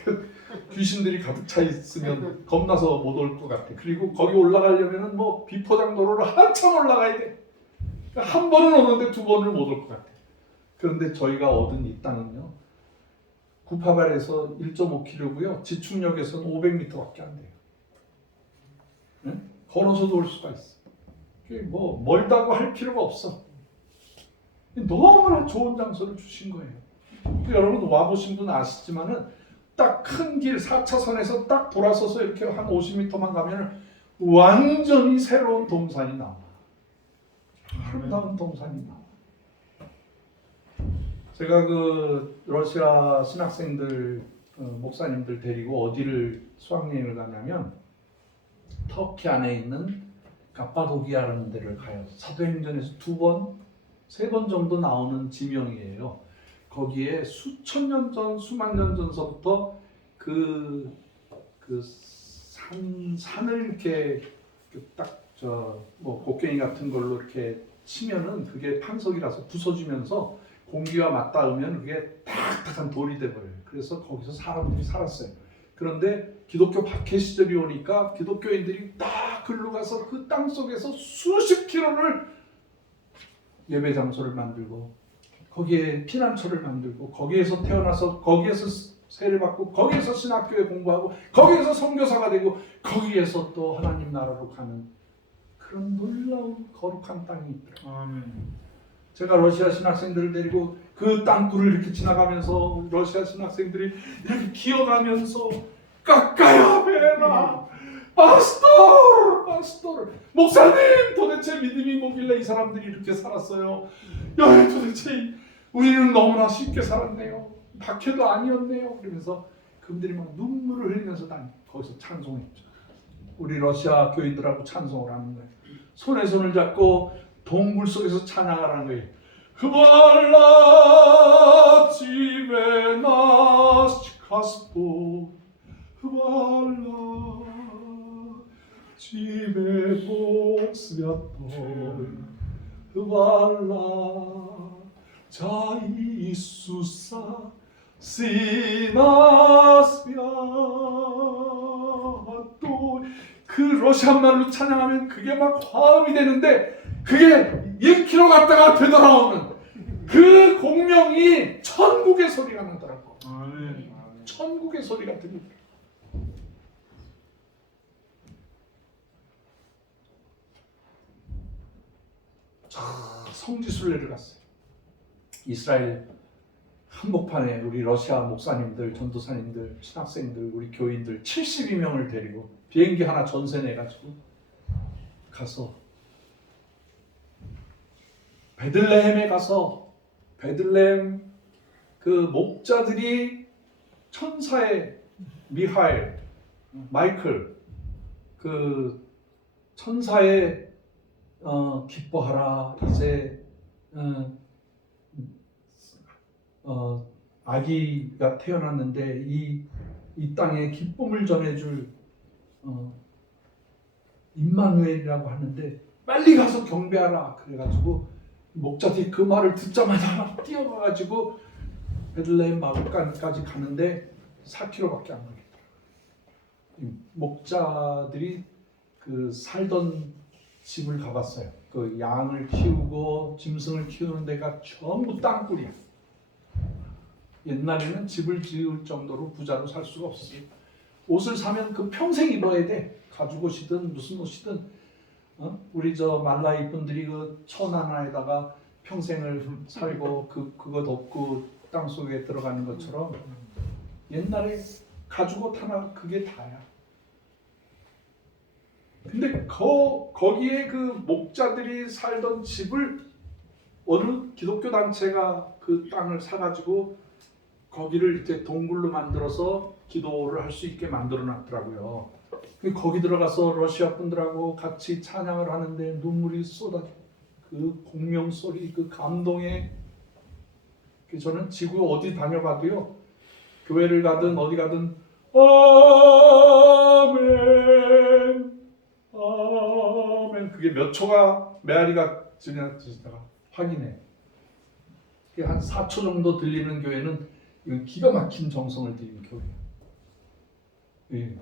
그 귀신들이 가득 차 있으면 겁나서 못 올 것 같아. 그리고 거기 올라가려면은 뭐 비포장도로를 한참 올라가야 돼. 한 번은 오는데 두 번을 못 올 것 같아. 그런데 저희가 얻은 이 땅은요, 구파발에서 1.5km고요. 지축역에서는 500m밖에 안 돼요. 네? 걸어서도 올 수가 있어. 뭐 멀다고 할 필요가 없어. 너무나 좋은 장소를 주신 거예요. 여러분 와보신 분 아시지만은 딱 큰 길 4차선에서 딱 돌아서서 이렇게 한 50m만 가면 완전히 새로운 동산이 나와. 아름다운 동산이 나와. 제가 그 러시아 신학생들 목사님들 데리고 어디를 수학여행을 가냐면 터키 안에 있는 가파도기아라는 데를 가요. 사도행전에서 2번, 3번 정도 나오는 지명이에요. 거기에 수천 년 전, 수만 년 전서부터 산을 이렇게 딱 뭐 곡괭이 같은 걸로 이렇게 치면은 그게 판석이라서 부서지면서 공기와 맞닿으면 그게 딱딱한 돌이 돼버려요. 그래서 거기서 사람들이 살았어요. 그런데 기독교 박해 시절이 오니까 기독교인들이 딱 글로 가서 그 땅 속에서 수십 킬로를 예배 장소를 만들고 거기에 피난처를 만들고 거기에서 태어나서 거기에서 세례 받고 거기에서 신학교에 공부하고 거기에서 선교사가 되고 거기에서 또 하나님 나라로 가는 그런 놀라운 거룩한 땅이 있더라고요. 아멘. 제가 러시아 신학생들을 데리고 그 땅굴을 이렇게 지나가면서 러시아 신학생들이 이렇게 기어가면서 까까야 베라 파스토르 목사님 도대체 믿음이 뭐길래 이 사람들이 이렇게 살았어요. 야 도대체 우리는 너무나 쉽게 살았네요. 박해도 아니었네요. 그러면서 그분들이 막 눈물을 흘리면서 거기서 찬송했죠. 우리 러시아 교인들하고 찬송을 하는 거예요. 손에 손을 잡고 동굴 속에서 찬양하라는 거예요. Хвала Тебе, наш Господь, хвала Тебе, Бог святой, хвала за Иисуса, Сына святой. 그 러시아 말로 찬양하면 그게 막 화음이 되는데 그게 1km 갔다가 되돌아오는 그 공명이 천국의 소리가 나더라고. 아멘. 천국의 소리가 들리더라고. 성지순례를 갔어요. 이스라엘 한복판에 우리 러시아 목사님들, 전도사님들, 신학생들, 우리 교인들 72명을 데리고 비행기 하나 전세 내가지고 가서 베들레헴에 가서 베들레헴 그 목자들이 천사의 마이클 그 천사의 기뻐하라 이제 아기가 태어났는데 이 땅에 기쁨을 전해줄 임마누엘이라고 하는데 빨리 가서 경배하라 그래가지고 목자들이 그 말을 듣자마자 막 뛰어가가지고 베들레헴 마을까지 가는데 4km밖에 안 걸리더라고요. 목자들이 그 살던 집을 가봤어요. 그 양을 키우고 짐승을 키우는 데가 전부 땅굴이야. 옛날에는 집을 지을 정도로 부자로 살 수가 없었어요. 옷을 사면 그 평생 입어야 돼. 가죽 옷이든 무슨 옷이든. 우리 저 말라이 분들이 그 천 하나에다가 평생을 살고 그거 덮고 땅 속에 들어가는 것처럼 옛날에 가죽 옷 하나 그게 다야. 근데 거기에 그 목자들이 살던 집을 어느 기독교 단체가 그 땅을 사가지고 거기를 이제 동굴로 만들어서 기도를 할 수 있게 만들어 놨더라고요. 거기 들어가서 러시아 분들하고 같이 찬양을 하는데 눈물이 쏟아져. 그 그 공명 소리, 그 감동에 저는 지구 어디 다녀봐도요, 교회를 가든 어디 가든 아멘 아멘, 그게 몇 초가 메아리가 지나다가 확인해. 그게 한 4초 정도 들리는 교회는 이건 기가 막힌 정성을 들인 교회예요. 예.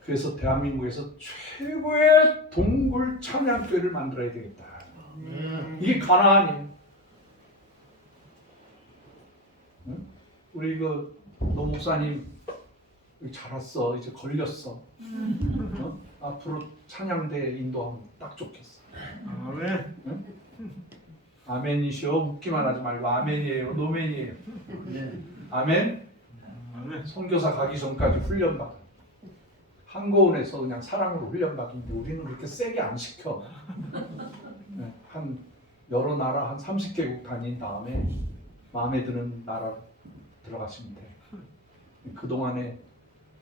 그래서 대한민국에서 최고의 동굴 찬양교회를 만들어야 되겠다. 이게 가나안이에요. 응? 우리 그 노 목사님 잘 왔어. 이제 걸렸어. 어? 앞으로 찬양대 인도하면 딱 좋겠어. 아멘. 응? 아멘이시오. 묻기만 하지 말고 아멘이에요. 노멘이에요. 아멘. 아멘. 선교사 가기 전까지 훈련받아. 한고은에서 그냥 사랑으로 훈련받는데 우리는 그렇게 세게 안 시켜. 네, 한 여러 나라 한 30개국 다닌 다음에 마음에 드는 나라 들어가시면 돼. 그동안에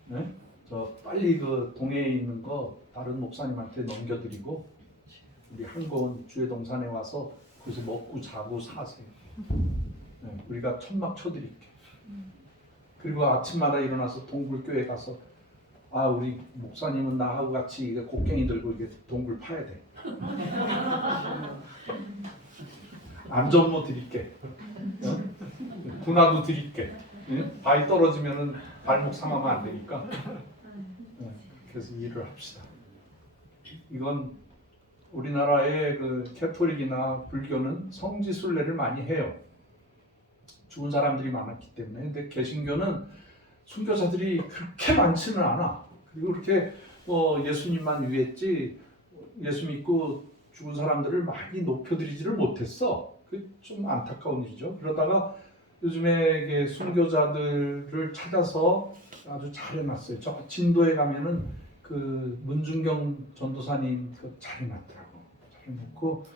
네? 저 빨리 그 동해에 있는 거 다른 목사님한테 넘겨드리고 우리 한고은 주의 동산에 와서 거기서 먹고 자고 사세요. 네, 우리가 천막 쳐드릴게. 그리고 아침마다 일어나서 동굴교회 가서 아 우리 목사님은 나하고 같이 이게 곡괭이 들고 이게 동굴 파야 돼. 안전모 드릴게. 군화도 드릴게. 바위 떨어지면은 발목 상하면 안 되니까. 그래서 일을 합시다. 이건 우리나라의 그 캐톨릭이나 불교는 성지 순례를 많이 해요. 죽은 사람들이 많았기 때문에. 근데 개신교는 순교자들이 그렇게 많지는 않아. 그리고 그렇게 예수님만 위했지 예수 믿고 죽은 사람들을 많이 높여드리지를 못했어. 그 좀 안타까운 일이죠. 그러다가 요즘에 이게 순교자들을 찾아서 아주 잘 해놨어요. 저 진도에 가면은 그 문중경 전도사님 잘 해놨더라고. 잘 해놓고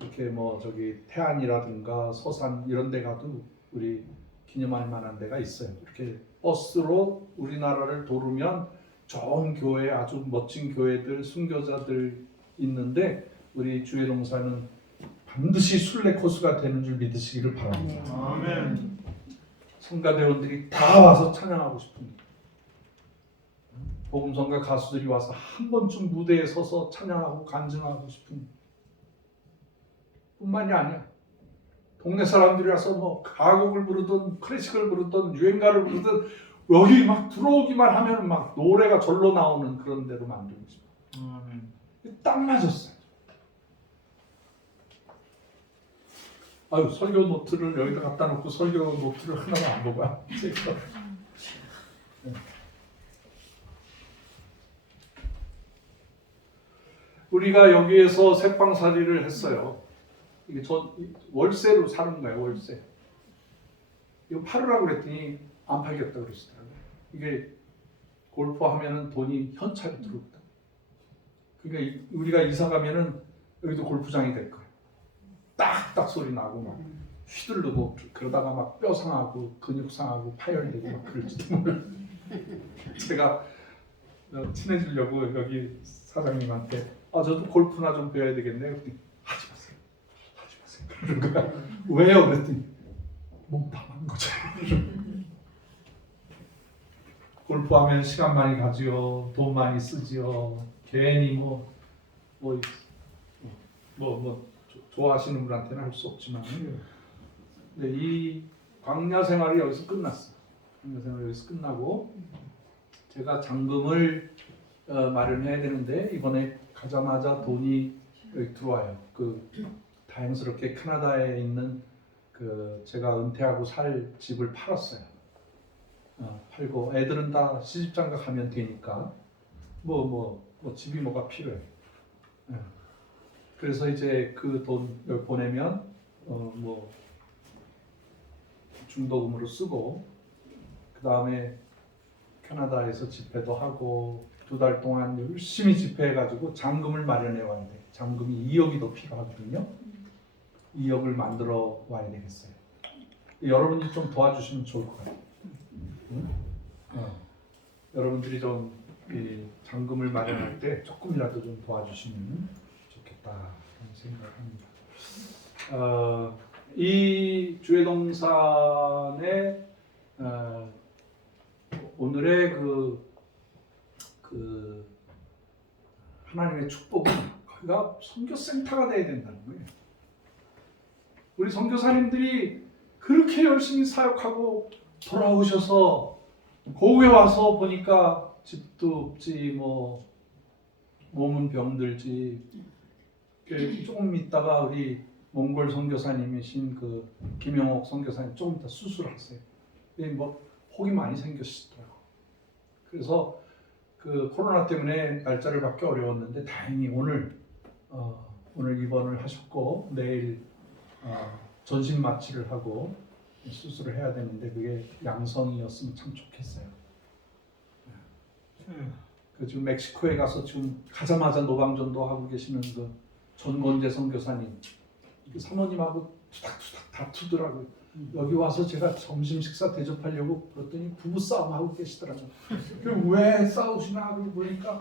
이렇게 뭐 저기 태안이라든가 서산 이런 데 가도 우리 기념할 만한 데가 있어요. 이렇게 버스로 우리나라를 도르면 좋은 교회, 아주 멋진 교회들, 순교자들 있는데 우리 주의 동사는 반드시 순례 코스가 되는 줄 믿으시기를 바랍니다. 아멘. 성가대원들이 다 와서 찬양하고 싶습니다. 복음성가 가수들이 와서 한 번쯤 무대에 서서 찬양하고 간증하고 싶은 뿐만이 아니야. 동네 사람들이 와서 뭐 가곡을 부르든 클래식을 부르든 유행가를 부르든 여기 막 들어오기만 하면 막 노래가 절로 나오는 그런 데로 만들고 싶어. 아멘. 딱 맞았어요. 아유 설교 노트를 여기다 갖다 놓고 설교 노트를 하나도 안 보고 제가. 네. 우리가 여기에서 새빵살이를 했어요. 이게 저 월세로 사는 거예요. 월세. 이거 팔으라고 그랬더니 안 팔겠다 그러시더라고요. 이게 골프하면은 돈이 현찰이 들어온다. 그러니까 우리가 이사 가면은 여기도 골프장이 될 거예요. 딱딱 소리 나고 막 휘두르고 그러다가 막 뼈 상하고 근육 상하고 파열되고 막 그럴지도 몰라요. 제가 친해지려고 여기 사장님한테 저도 골프나 좀 배워야 되겠네요. 그랬더니 하지 마세요. 그런 거야. 왜요? 그랬더니 몸담한 거죠. 골프하면 시간 많이 가지요, 돈 많이 쓰지요. 괜히 좋아하시는 분한테는 할 수 없지만, 근데 이 광야 생활이 여기서 끝났어. 광야 생활이 여기서 끝나고 제가 잔금을 마련해야 되는데 이번에 가자마자 돈이 여기 들어와요. 그 다행스럽게 캐나다에 있는 그 제가 은퇴하고 살 집을 팔았어요. 팔고 애들은 다 시집장가 가면 되니까 집이 뭐가 필요해. 그래서 이제 그 돈 보내면 중도금으로 쓰고 그 다음에 캐나다에서 집회도 하고 2달 동안 열심히 집회해가지고 잔금을 마련해 와야 돼. 잔금이 2억이 더 필요하거든요. 2억을 만들어 와야 되겠어요. 여러분이 좀 도와주시면 좋을 것 같아요. 여러분들이 좀 잔금을 마련할 때 조금이라도 좀 도와주시면 좋겠다 하는 생각을 합니다. 이 주회동산의 오늘의 그 하나님의 축복은 거기가 선교센터가 돼야 된다는 거예요. 우리 선교사님들이 그렇게 열심히 사역하고 돌아오셔서 고국에 와서 보니까 집도 없지, 뭐 몸은 병들지. 조금 있다가 우리 몽골 선교사님이신 그 김영옥 선교사님 조금 이따 수술하세요. 뭐 혹이 많이 생겼더라고. 그래서 그 코로나 때문에 날짜를 받기 어려웠는데 다행히 오늘 입원을 하셨고 내일 전신 마취를 하고 수술을 해야 되는데 그게 양성이었으면 참 좋겠어요. 그 지금 멕시코에 가서 지금 가자마자 노방전도 하고 계시는 그 전건재 선교사님, 그 사모님하고 투닥투닥 다투더라고요. 여기 와서 제가 점심 식사 대접하려고 그랬더니 부부싸움 하고 계시더라고요. 왜 싸우시나 그러고 보니까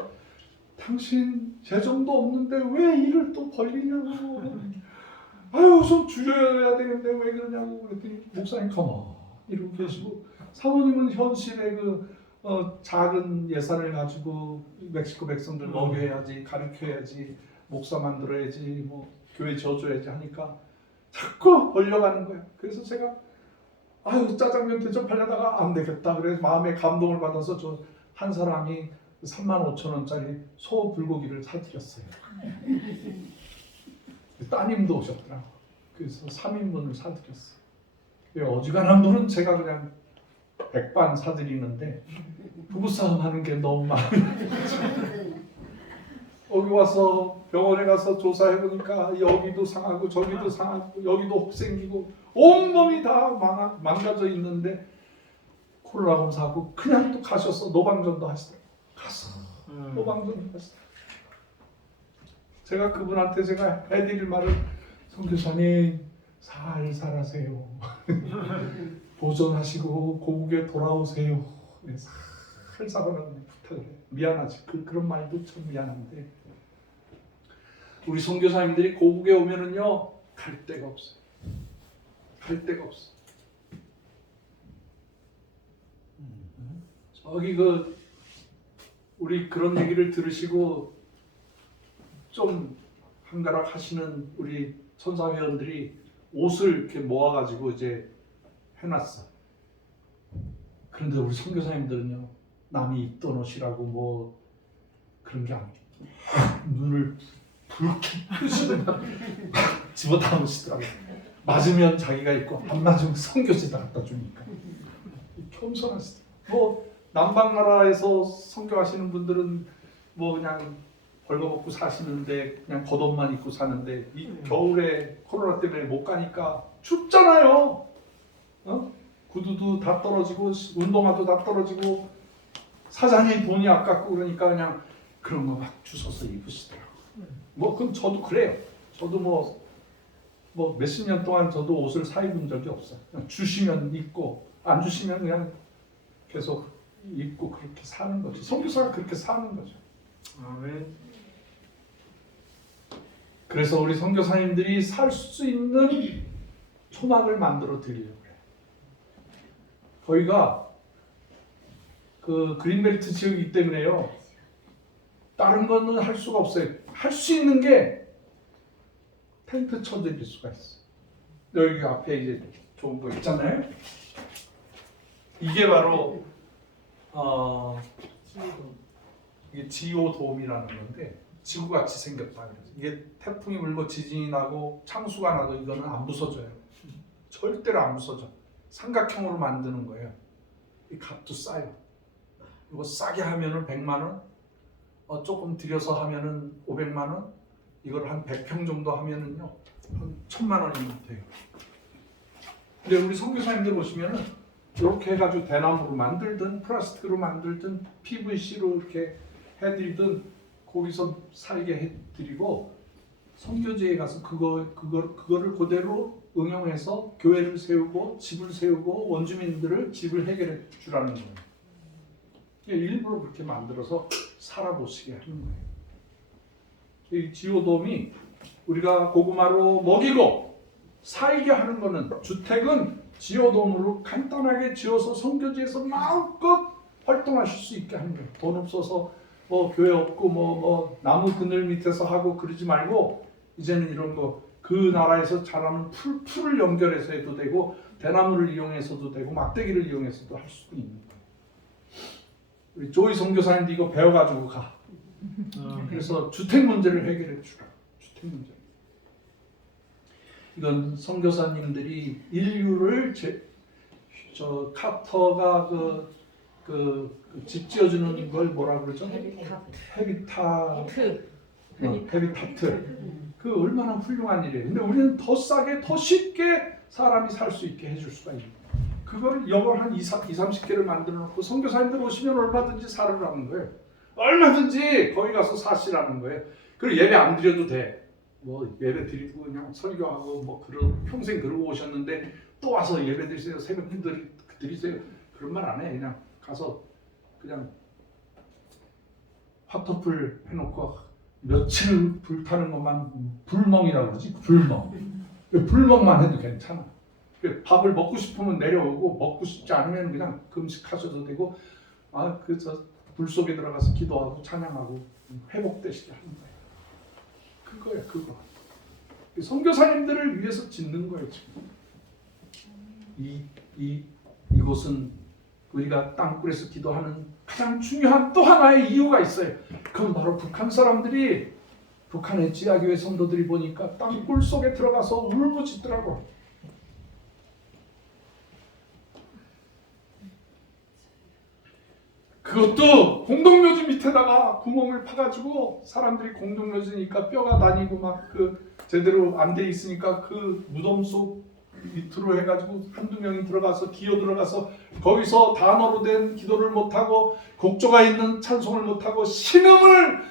당신 재정도 없는데 왜 일을 또 벌리냐고. 아유 좀 줄여야 되는데 왜 그러냐고 그랬더니 목사님 가만 이러고 계시고 사모님은 현실에 작은 예산을 가지고 멕시코 백성들 먹여야지, 가르쳐야지, 목사 만들어야지, 뭐 교회 져줘야지 하니까 자꾸 벌려가는 거야. 그래서 제가 짜장면 대접하려다가 안 되겠다. 그래서 마음에 감동을 받아서 저 한 사람이 35,000원짜리 소 불고기를 사드렸어요. 따님도 오셨더라고. 그래서 3인분을 사드렸어요. 어지간한 분은 제가 그냥 백반 사드리는데 부부싸움 하는 게 너무 많아요. 여기 와서 병원에 가서 조사해보니까 여기도 상하고 저기도 상하고 여기도 혹 생기고 온몸이 다 망가져 있는데 코로나 검사하고 그냥 또 가셔서 노방전도 하시더라고요. 가서 노방전도 하시더라고요. 제가 그분한테 제가 해드릴 말은 선교사님 살살하세요. 도전하시고 고국에 돌아오세요. 살살하라고 부탁을 해요. 미안하지. 그런 말도 참 미안한데 우리 선교사님들이 고국에 오면은요 갈 데가 없어요. 갈 데가 없어. 저기 우리 그런 얘기를 들으시고 좀 한가락 하시는 우리 천사회원들이 옷을 이렇게 모아가지고 이제 해놨어. 그런데 우리 선교사님들은요 남이 입던 옷이라고 뭐 그런 게 아니에요. 눈을 붉게 뜨시는 집어 담으시더라고요. 맞으면 자기가 입고 안 맞으면 선교지에다 갖다 주니까 겸손하시더라고요. 뭐 남방 나라에서 선교하시는 분들은 뭐 그냥 벌거벗고 사시는데 그냥 겉옷만 입고 사는데 이 겨울에 코로나 때문에 못 가니까 춥잖아요. 구두도 다 떨어지고 운동화도 다 떨어지고 사장님 돈이 아깝고 그러니까 그냥 그런 거 막 주워서 입으시더라고요. 뭐 그럼 저도 그래요. 저도 뭐 몇십 년 동안 저도 옷을 사 입은 적이 없어요. 그냥 주시면 입고 안 주시면 그냥 계속 입고 그렇게 사는 거죠. 선교사가 그렇게 사는 거죠. 아멘. 그래서 우리 선교사님들이 살 수 있는 초막을 만들어 드리려고 해요. 저희가 그 그린벨트 지역이기 때문에요. 다른 거는 할 수가 없어요. 할 수 있는 게 텐트 쳐드릴 수가 있어요. 여기 앞에 이제 좋은 거 있잖아요. 이게 바로 이게 지오돔이라는 건데 지구같이 생겼다 그래서 이게 태풍이 불고 지진이 나고 창수가 나도 이거는 안 부서져요. 절대로 안 부서져. 삼각형으로 만드는 거예요. 이 값도 싸요. 이거 싸게 하면은 100만 원, 조금 들여서 하면은 500만 원, 이걸 한 100평 정도 하면은요 한 1000만 원이면 돼요. 근데 우리 선교사님들 보시면은 이렇게 해가지고 대나무로 만들든 플라스틱으로 만들든 PVC로 이렇게 해드리든 거기서 살게 해드리고 선교지에 가서 그거를 그대로 응용해서 교회를 세우고 집을 세우고 원주민들을 집을 해결해 주라는 거예요. 일부러 그렇게 만들어서 살아보시게 하는 거예요. 이 지오돔이 우리가 고구마로 먹이고 살게 하는 거는, 주택은 지어돈으로 간단하게 지어서 선교지에서 마음껏 활동하실 수 있게 하는 거예요. 돈 없어서 뭐 교회 없고 뭐 나무 그늘 밑에서 하고 그러지 말고, 이제는 이런 거 그 나라에서 자라는 풀을 연결해서 해도 되고, 대나무를 이용해서도 되고, 막대기를 이용해서도 할 수도 있는 거예요. 우리 조이 선교사님도 이거 배워가지고 가. 그래서 주택 문제를 해결해 주라. 주택 문제. 이건 선교사님들이 인류를 저 카터가 그 집 지어주는 걸 뭐라 그러죠? 헤비타트. 그 얼마나 훌륭한 일이에요. 근데 우리는 더 싸게, 더 쉽게 사람이 살 수 있게 해줄 수가 있는 거예요. 그걸 여걸 한 30개를 만들어 놓고 선교사님들 오시면 얼마든지 살으라는 거예요. 얼마든지 거기 가서 사시라는 거예요. 그리고 예배 안 드려도 돼. 뭐 예배 드리고 그냥 설교하고 뭐 평생 그러고 오셨는데 또 와서 예배 드리세요. 새벽 드리세요. 그런 말 안 해. 그냥 가서 그냥 화터풀 해놓고 며칠 불타는 것만 불멍이라고 그러지. 불멍만 해도 괜찮아. 밥을 먹고 싶으면 내려오고, 먹고 싶지 않으면 그냥 금식하셔도 되고, 그저 불 속에 들어가서 기도하고 찬양하고 회복되시게 하는 거예요. 그거. 선교사님들을 위해서 짓는 거예요 지금. 이곳은 우리가 땅굴에서 기도하는 가장 중요한 또 하나의 이유가 있어요. 그건 바로 북한 사람들이, 북한의 지하교회 성도들이 보니까 땅굴 속에 들어가서 울부짖더라고. 그것도 공동묘지 밑에다가 구멍을 파가지고, 사람들이 공동묘지니까 뼈가 다니고 막 제대로 안 돼 있으니까 그 무덤 속 밑으로 해가지고 한두 명이 들어가서 기어 들어가서 거기서 단어로 된 기도를 못하고, 곡조가 있는 찬송을 못하고, 신음소리를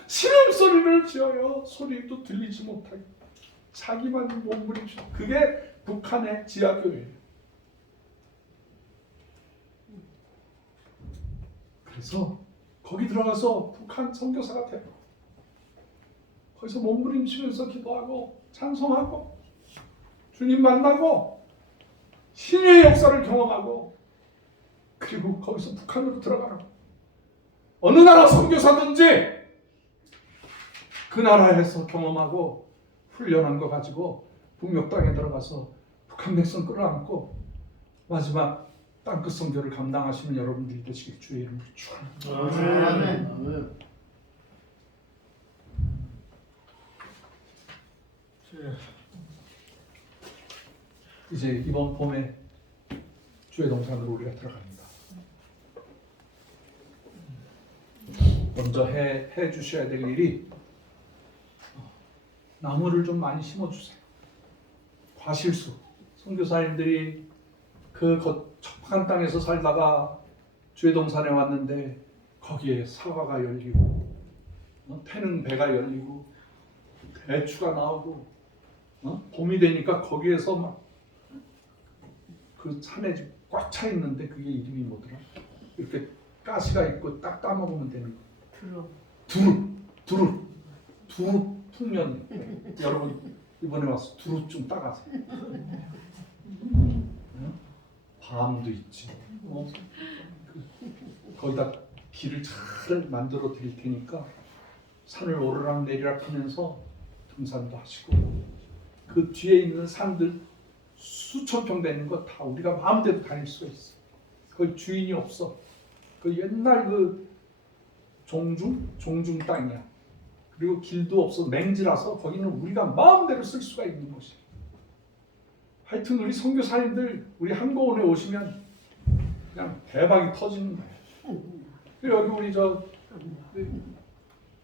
지어요. 소리도 들리지 못하게 자기만 몸부림쳐. 그게 북한의 지하교회예요. 그래서 거기 들어가서 북한 선교사가 돼요. 거기서 몸부림치면서 기도하고 찬송하고 주님 만나고 신의 역사를 경험하고, 그리고 거기서 북한으로 들어가라. 어느 나라 선교사든지 그 나라에서 경험하고 훈련한 거 가지고 북녘 땅에 들어가서 북한 백성 끌어안고 마지막 땅끝 선교를 감당하시는 여러분들이 되시길 주의 이름으로 축원합니다. 아멘. 이제 이번 봄에 주의 동산으로 우리가 들어갑니다. 먼저 해 주셔야 될 일이, 나무를 좀 많이 심어주세요. 과실수. 선교사님들이 그 척박한 땅에서 살다가 주의 동산에 왔는데 거기에 사과가 열리고, 태는 배가 열리고, 배추가 나오고, 봄이 되니까 거기에서 막 그 산에 꽉 차 있는데 그게 이름이 뭐더라? 이렇게 가시가 있고 딱 따먹으면 되는 거. 두릅 풍년. 여러분 이번에 와서 두릅 좀 따가세요. 밤도 있지. 거기다 길을 잘 만들어 드릴 테니까 산을 오르락 내리락 하면서 등산도 하시고, 그 뒤에 있는 산들 수천 평 되는 거 다 우리가 마음대로 다닐 수가 있어. 거기 주인이 없어. 그 옛날 그 종중 땅이야. 그리고 길도 없어. 맹지라서 거기는 우리가 마음대로 쓸 수가 있는 곳이야. 하여튼 우리 선교사님들 우리 한고원에 오시면 그냥 대박이 터지는 거예요. 여기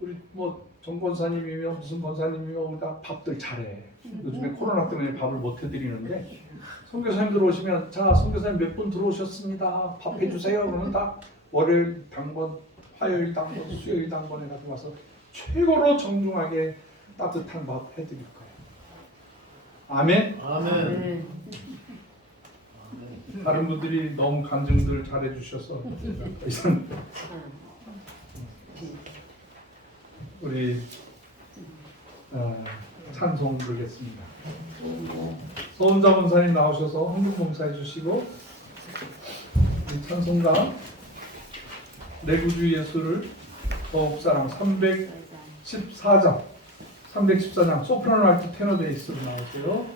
우리 뭐 정 권사님이며 무슨 권사님이며 우리가 밥들 잘해. 요즘에 코로나 때문에 밥을 못 해드리는데, 선교사님들 오시면 자 선교사님 몇 분 들어오셨습니다. 밥 해주세요. 그러면 다 월요일 당번, 화요일 당번, 수요일 당번에 가서 와서 최고로 정중하게 따뜻한 밥 해드릴 거예요. 아멘. 아멘. 다른 분들이 너무 간증들 잘해주셔서 이상 우리 찬송 부르겠습니다. 서은자 문사님 나오셔서 헌금 봉사해 주시고 이 찬송가 내 구주 예수를 더욱 사랑 314장 소프라노 알트 테너 베이스로 나오세요.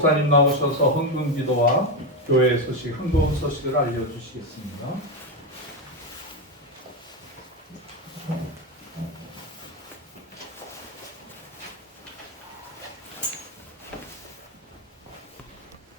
목사님 나오셔서 헌금기도와 교회 소식, 흥겨운 소식을 알려주시겠습니다.